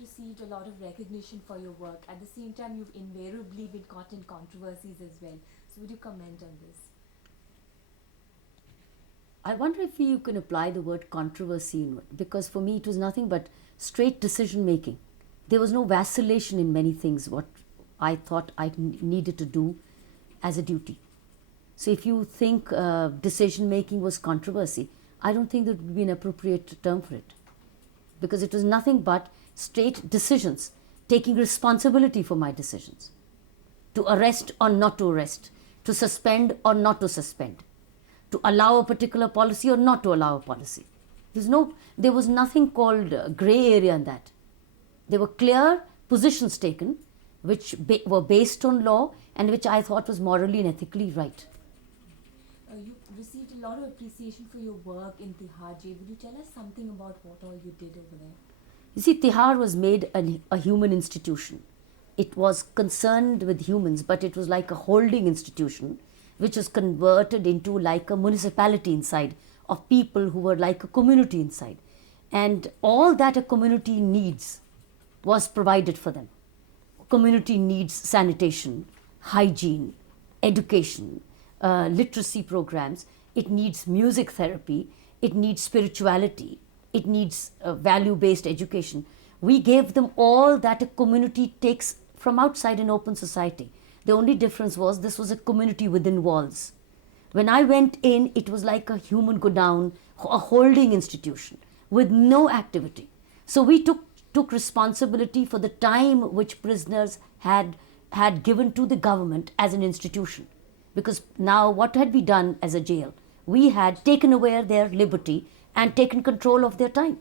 received a lot of recognition for your work. At the same time, you've invariably been caught in controversies as well. So would you comment on this? I wonder if you can apply the word controversy in it, because for me it was nothing but straight decision making. There was no vacillation in many things what I thought I needed to do as a duty. So if you think decision making was controversy, I don't think that would be an appropriate term for it, because it was nothing but straight decisions, taking responsibility for my decisions, to arrest or not to arrest, to suspend or not to suspend, to allow a particular policy or not to allow a policy. There was nothing called grey area in that. There were clear positions taken which were based on law and which I thought was morally and ethically right. You received a lot of appreciation for your work in Tihar Jail. Would you tell us something about what all you did over there? You see, Tihar was made a human institution. It was concerned with humans, but it was like a holding institution which was converted into like a municipality inside, of people who were like a community inside. And all that a community needs was provided for them. Community needs sanitation, hygiene, education, literacy programs. It needs music therapy. It needs spirituality. It needs value-based education. We gave them all that a community takes from outside an open society. The only difference was this was a community within walls. When I went in, it was like a human godown, a holding institution with no activity. So we took responsibility for the time which prisoners had given to the government as an institution. Because now what had we done as a jail? We had taken away their liberty and taken control of their time.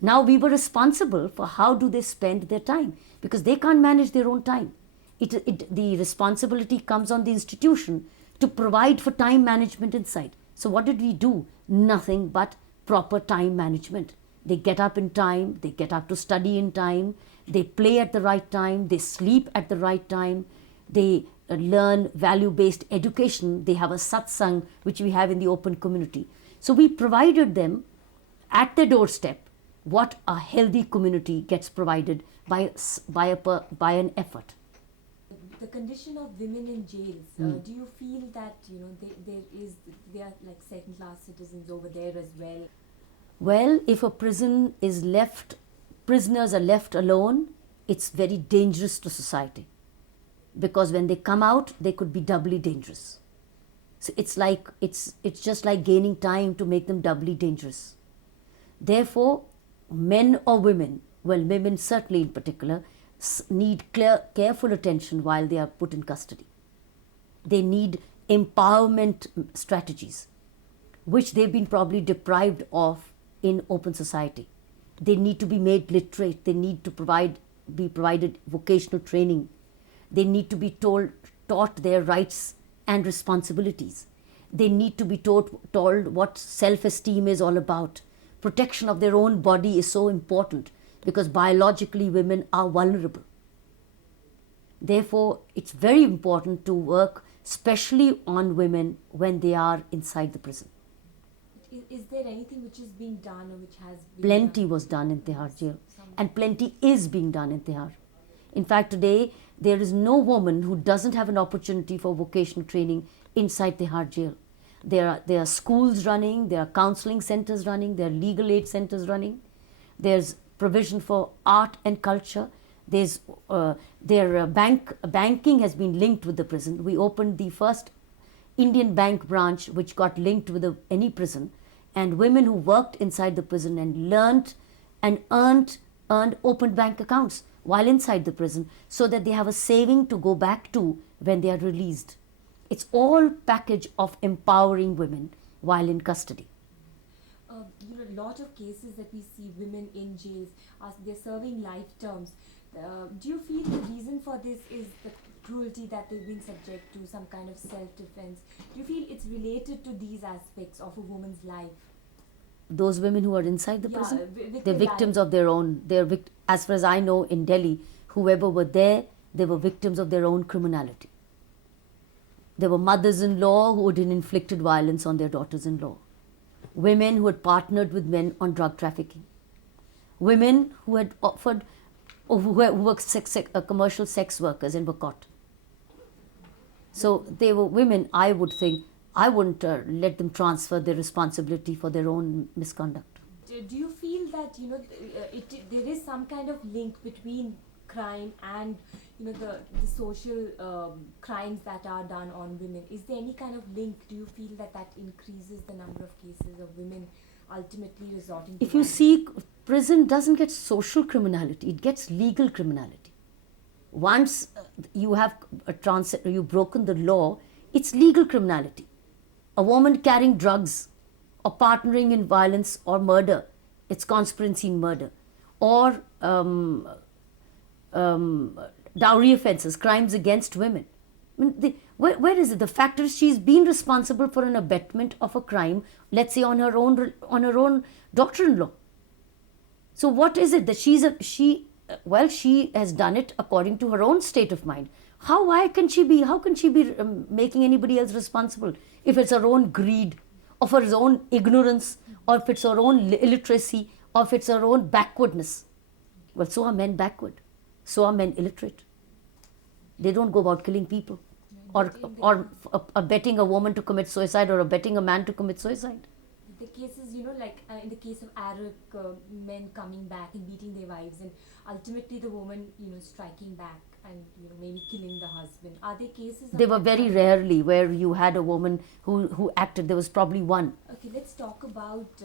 Now we were responsible for how do they spend their time, because they can't manage their own time. The responsibility comes on the institution to provide for time management inside. So what did we do? Nothing but proper time management. They get up in time, they get up to study in time, they play at the right time, they sleep at the right time, they learn value-based education, they have a satsang which we have in the open community. So we provided them at their doorstep what a healthy community gets provided by an effort. The condition of women in jails, do you feel that they are like second-class citizens over there as well? Well, if a prison is prisoners are left alone, it's very dangerous to society, because when they come out, they could be doubly dangerous. So it's just like gaining time to make them doubly dangerous. Therefore, men or women, well, women certainly in particular, need careful attention while they are put in custody. They need empowerment strategies, which they've been probably deprived of in open society. They need to be made literate. They need to be provided vocational training. They need to be taught their rights and responsibilities. They need to be told what self-esteem is all about. Protection of their own body is so important, because biologically women are vulnerable. Therefore, it's very important to work especially on women when they are inside the prison. Is there anything which is being done or which has been Plenty done? was done in Tihar Jail, and plenty is being done in Tihar. In fact, today there is no woman who doesn't have an opportunity for vocational training inside Tihar Jail. There are schools running, there are counseling centers running, there are legal aid centers running, there's provision for art and culture. Banking has been linked with the prison. We opened the first Indian bank branch which got linked with any prison, and women who worked inside the prison and learned and earned opened bank accounts while inside the prison, so that they have a saving to go back to when they are released. It's all package of empowering women while in custody. A lot of cases that we see women in jails, they're serving life terms. Do you feel the reason for this is the cruelty that they've been subject to, some kind of self-defense? Do you feel it's related to these aspects of a woman's life? Those women who are inside the prison, with they're their victims life. of their own. As far as I know, in Delhi, whoever were there, they were victims of their own criminality. There were mothers-in-law who had inflicted violence on their daughters-in-law. Women who had partnered with men on drug trafficking. women who had offered, or who were commercial sex workers and were caught. So they were women, I would think, I wouldn't let them transfer their responsibility for their own misconduct. Do you feel that there is some kind of link between crime and the social crimes that are done on women? Is there any kind of link? Do you feel that increases the number of cases of women ultimately resorting to If you violence? see, prison doesn't get social criminality, it gets legal criminality. Once you have you've broken the law, it's legal criminality. A woman carrying drugs or partnering in violence or murder, it's conspiracy in murder. Or dowry offences, crimes against women. I mean, where is it? The fact is, she's been responsible for an abetment of a crime, let's say on her own daughter-in-law. So what is it that she has done it according to her own state of mind. How can she be making anybody else responsible if it's her own greed, or for her own ignorance, or if it's her own illiteracy, or if it's her own backwardness? Well, so are men backward. So are men illiterate. They don't go about killing people, or abetting a woman to commit suicide, or abetting a man to commit suicide. The cases, like in the case of Arak, men coming back and beating their wives, and ultimately the woman, striking back and maybe killing the husband. Are there cases? They were very rarely where you had a woman who acted. There was probably one. Okay, let's talk about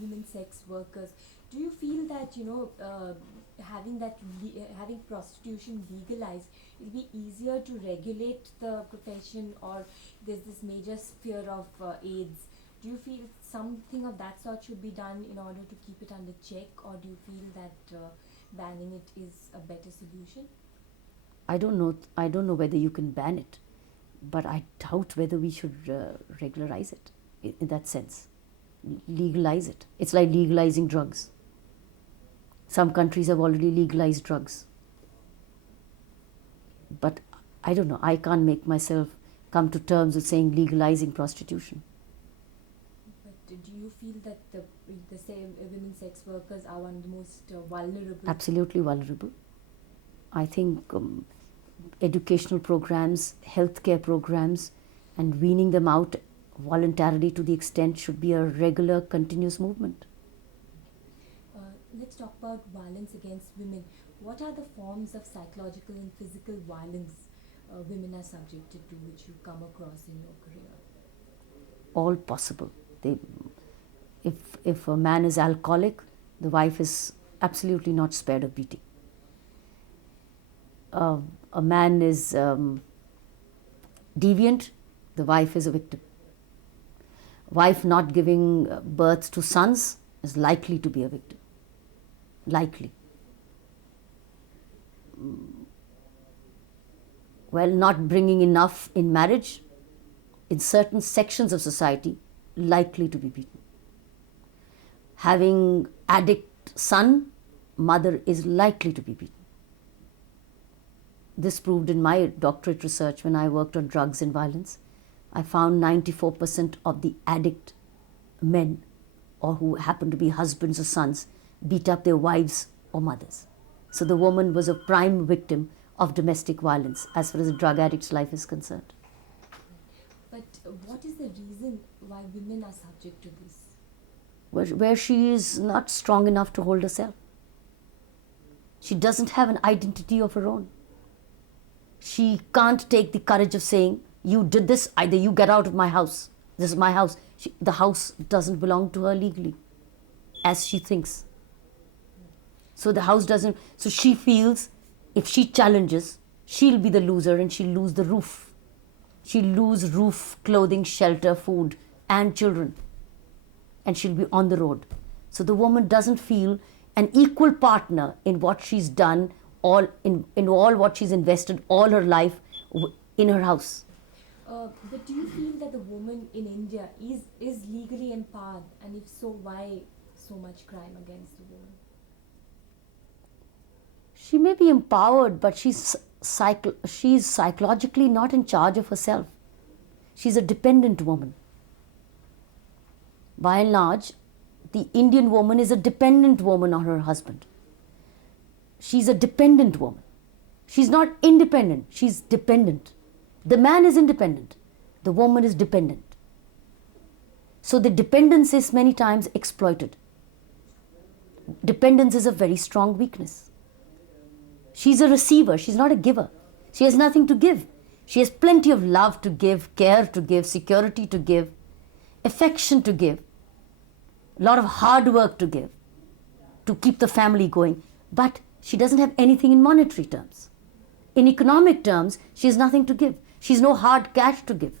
women sex workers. Do you feel that having prostitution legalized, it'll be easier to regulate the profession, or there's this major fear of AIDS? Do you feel something of that sort should be done in order to keep it under check, or do you feel that banning it is a better solution? I don't know whether you can ban it, but I doubt whether we should regularize it in that sense. Legalize it. It's like legalizing drugs. Some countries have already legalized drugs. But I don't know. I can't make myself come to terms with saying legalizing prostitution. But do you feel that the same women sex workers are one of the most vulnerable? Absolutely vulnerable. I think educational programs, healthcare programs, and weaning them out voluntarily to the extent should be a regular, continuous movement. Let's talk about violence against women. What are the forms of psychological and physical violence women are subjected to, which you come across in your career? All possible. If a man is alcoholic, the wife is absolutely not spared of beating. A man is deviant, the wife is a victim. Wife not giving birth to sons is likely to be a victim. Likely. Well, not bringing enough in marriage, in certain sections of society, likely to be beaten. Having addict son, mother is likely to be beaten. This proved in my doctorate research when I worked on drugs and violence. I found 94% of the addict men, or who happened to be husbands or sons, beat up their wives or mothers. So the woman was a prime victim of domestic violence as far as a drug addict's life is concerned. But what is the reason why women are subject to this? Where she is not strong enough to hold herself. She doesn't have an identity of her own. She can't take the courage of saying, you did this, either you get out of my house. This is my house. The house doesn't belong to her legally, as she thinks. So the house doesn't, so she feels if she challenges, she'll be the loser and she'll lose the roof. She'll lose roof, clothing, shelter, food, and children. And she'll be on the road. So the woman doesn't feel an equal partner in what she's done, all in all what she's invested all her life in her house. But do you feel that the woman in India is legally empowered, and if so, why so much crime against the woman? She may be empowered, but she's psychologically not in charge of herself. She's a dependent woman. By and large, the Indian woman is a dependent woman on her husband. She's a dependent woman. She's not independent, she's dependent. The man is independent, the woman is dependent. So the dependence is many times exploited. Dependence is a very strong weakness. She's a receiver, she's not a giver. She has nothing to give. She has plenty of love to give, care to give, security to give, affection to give, a lot of hard work to give, to keep the family going. But she doesn't have anything in monetary terms. In economic terms, she has nothing to give. She's no hard cash to give.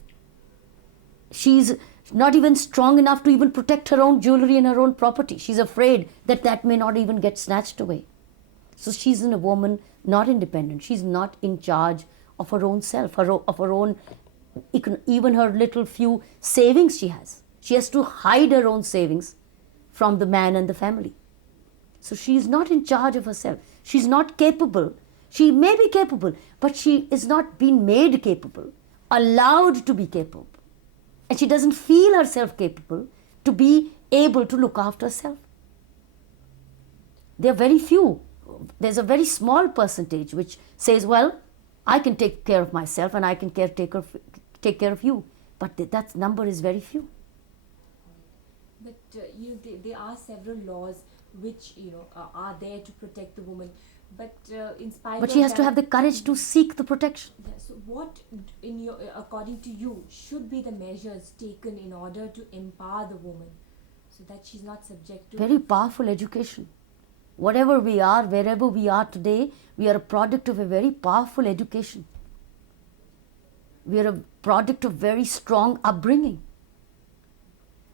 She's not even strong enough to even protect her own jewelry and her own property. She's afraid that that may not even get snatched away. So she's a woman not independent. She's not in charge of her own self, of her own, even her little few savings she has. She has to hide her own savings from the man and the family. So she is not in charge of herself. She's not capable. She may be capable, but she is not being made capable, allowed to be capable. And she doesn't feel herself capable to be able to look after herself. There are very few. There's a very small percentage which says, well, I can take care of myself and I can take care of you. But that number is very few. But there are several laws which are there to protect the woman. But in spite But of she has that, to have the courage to seek the protection. Yeah, so what, according to you, should be the measures taken in order to empower the woman so that she's not subject to... Very powerful education. Whatever we are, wherever we are today, we are a product of a very powerful education. We are a product of very strong upbringing.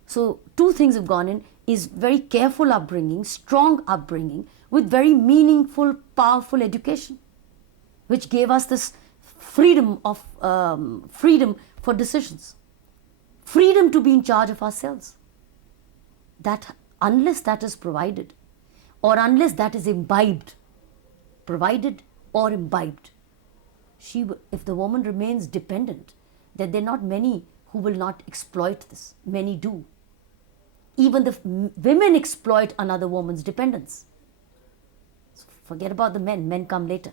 So two things have gone in, is very careful upbringing, strong upbringing, with very meaningful, powerful education, which gave us this freedom for decisions, freedom to be in charge of ourselves. That unless that is provided, or unless that is imbibed, provided or imbibed, if the woman remains dependent, then there are not many who will not exploit this. Many do. Even the women exploit another woman's dependence. So forget about the men. Men come later.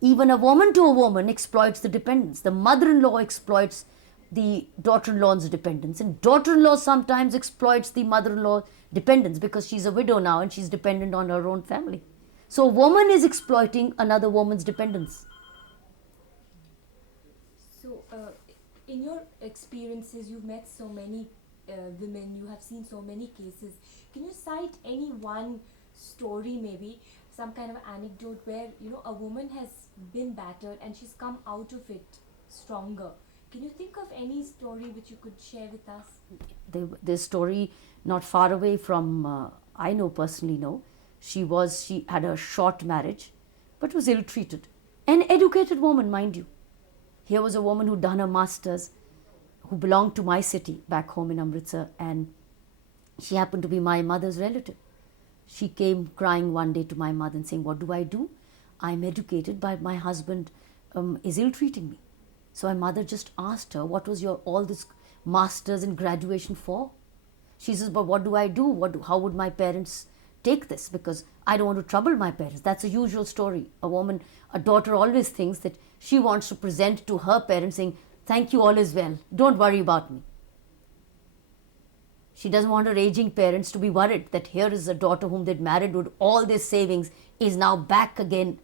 Even a woman to a woman exploits the dependence. The mother-in-law exploits the daughter-in-law's dependence, and daughter-in-law sometimes exploits the mother-in-law dependence because she's a widow now and she's dependent on her own family. So a woman is exploiting another woman's dependence. So in your experiences, you've met so many women, you have seen so many cases. Can you cite any one story, maybe some kind of anecdote where a woman has been battered and she's come out of it stronger? Can you think of any story which you could share with us? This story not far away from, I personally know, she had a short marriage but was ill-treated. An educated woman, mind you. Here was a woman who'd done her masters, who belonged to my city back home in Amritsar, and she happened to be my mother's relative. She came crying one day to my mother and saying, what do I do? I'm educated, but my husband is ill-treating me. So my mother just asked her, what was your all this masters and graduation for? She says, but what do I do? How would my parents take this? Because I don't want to trouble my parents. That's a usual story. A daughter always thinks that she wants to present to her parents saying, thank you, all is well. Don't worry about me. She doesn't want her aging parents to be worried that here is a daughter whom they'd married with all their savings is now back again,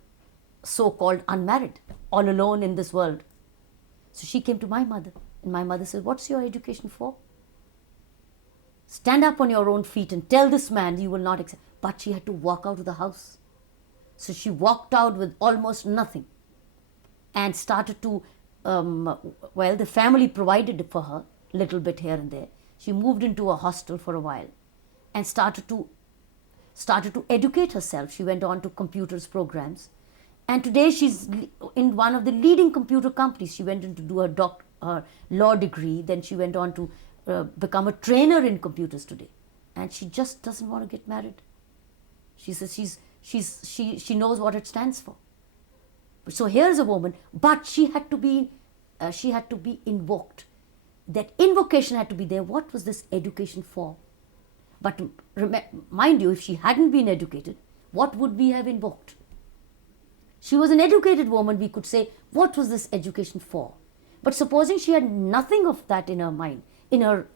so-called unmarried, all alone in this world. So she came to my mother, and my mother said, what's your education for? Stand up on your own feet and tell this man you will not accept. But she had to walk out of the house. So she walked out with almost nothing and started to, the family provided for her a little bit here and there. She moved into a hostel for a while and started to educate herself. She went on to computers programs. And today she's in one of the leading computer companies. She went in to do her law degree. Then she went on to become a trainer in computers today. And she just doesn't want to get married. She says she knows what it stands for. So here's a woman, but she had to be invoked. That invocation had to be there. What was this education for? But mind you, if she hadn't been educated, what would we have invoked? She was an educated woman, we could say, what was this education for? But supposing she had nothing of that in her mind, in her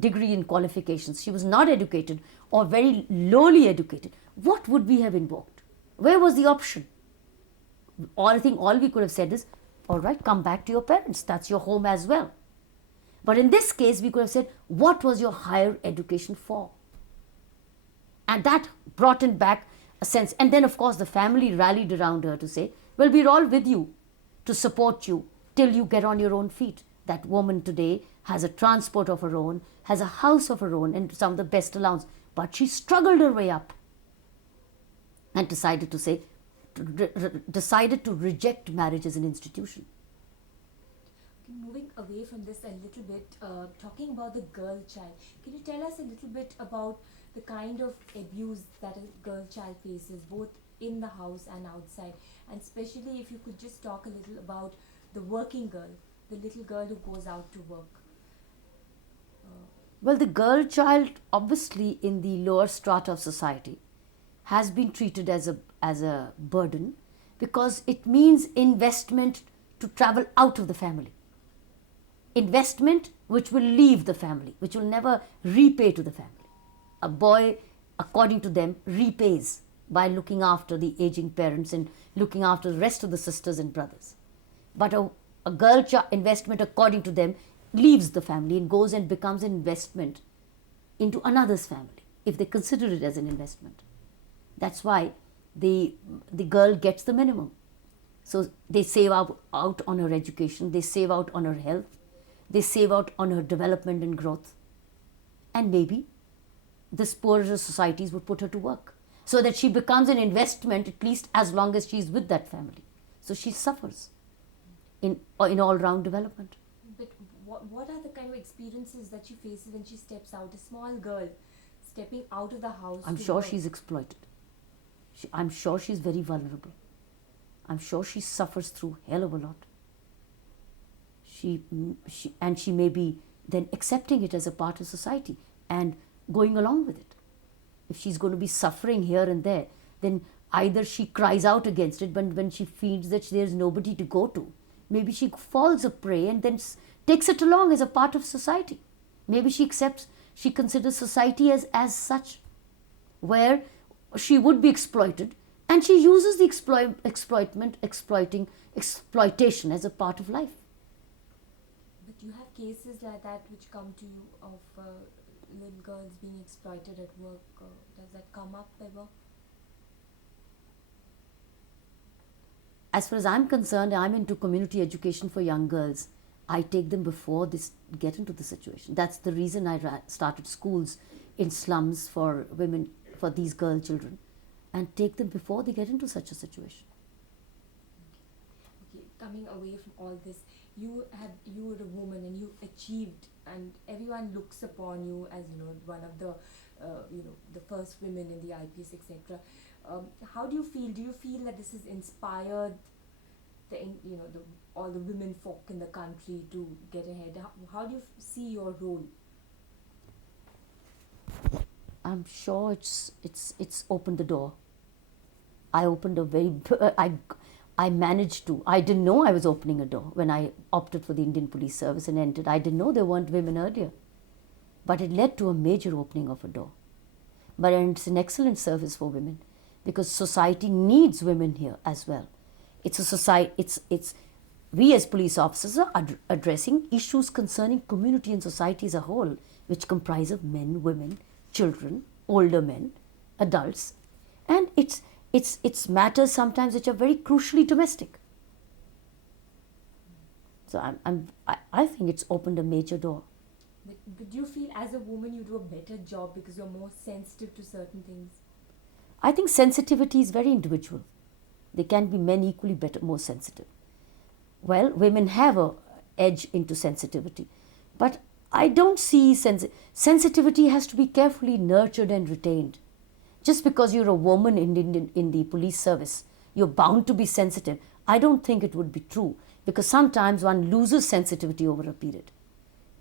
degree and qualifications, she was not educated or very lowly educated, what would we have invoked? Where was the option? I think all we could have said is, all right, come back to your parents, that's your home as well. But in this case, we could have said, what was your higher education for? And that brought in back a sense. And then, of course, the family rallied around her to say, well, we're all with you to support you till you get on your own feet. That woman today has a transport of her own, has a house of her own, and some of the best allowance. But she struggled her way up and decided to say, decided to reject marriage as an institution. Moving away from this a little bit, talking about the girl child, can you tell us a little bit about the kind of abuse that a girl child faces, both in the house and outside? And especially if you could just talk a little about the working girl, the little girl who goes out to work. Well, the girl child, obviously in the lower strata of society, has been treated as a burden because it means investment to travel out of the family. Investment which will leave the family, which will never repay to the family. A boy, according to them, repays by looking after the aging parents and looking after the rest of the sisters and brothers. But a girl investment, according to them, leaves the family and goes and becomes an investment into another's family, if they consider it as an investment. That's why the girl gets the minimum. So they save out on her education, they save out on her health, they save out on her development and growth. And maybe this poorer societies would put her to work so that she becomes an investment at least as long as she's with that family. So she suffers in all-round development. But what are the kind of experiences that she faces when she steps out? A small girl stepping out of the house. I'm sure she's exploited. I'm sure she's very vulnerable. I'm sure she suffers through hell of a lot. She may be then accepting it as a part of society and going along with it. If she's going to be suffering here and there, then either she cries out against it, but when she feels that there's nobody to go to, maybe she falls a prey and then takes it along as a part of society. Maybe she considers society as such, where she would be exploited, and she uses the exploitation as a part of life. But you have cases like that which come to you of little girls being exploited at work. Does that come up ever? As far as I'm concerned, I'm into community education for young girls. I take them before they get into the situation. That's the reason I started schools in slums for women, for these girl children, and take them before they get into such a situation. Okay, coming away from all this, you were a woman and you achieved, and everyone looks upon you as one of the the first women in the IPS, etc. How do you feel? Do you feel that this has inspired all the women folk in the country to get ahead? How do you see your role? I'm sure it's opened the door. I opened I managed to. I didn't know I was opening a door when I opted for the Indian Police Service and entered. I didn't know there weren't women earlier. But it led to a major opening of a door. But it's an excellent service for women because society needs women here as well. It's a society, we as police officers are addressing issues concerning community and society as a whole, which comprise of men, women, children, older men, adults, and it's matters sometimes which are very crucially domestic. So I think it's opened a major door. But do you feel as a woman you do a better job because you're more sensitive to certain things? I think sensitivity is very individual. There can be men equally better, more sensitive. Well, women have an edge into sensitivity, but I don't see sensitivity has to be carefully nurtured and retained. Just because you're a woman in the police service, you're bound to be sensitive. I don't think it would be true because sometimes one loses sensitivity over a period.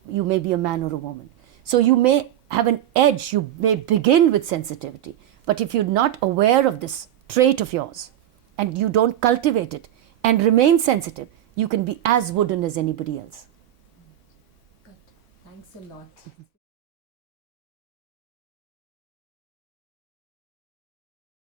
You may be a man or a woman. So you may have an edge. You may begin with sensitivity, but if you're not aware of this trait of yours and you don't cultivate it and remain sensitive, you can be as wooden as anybody else. Good. Thanks a lot.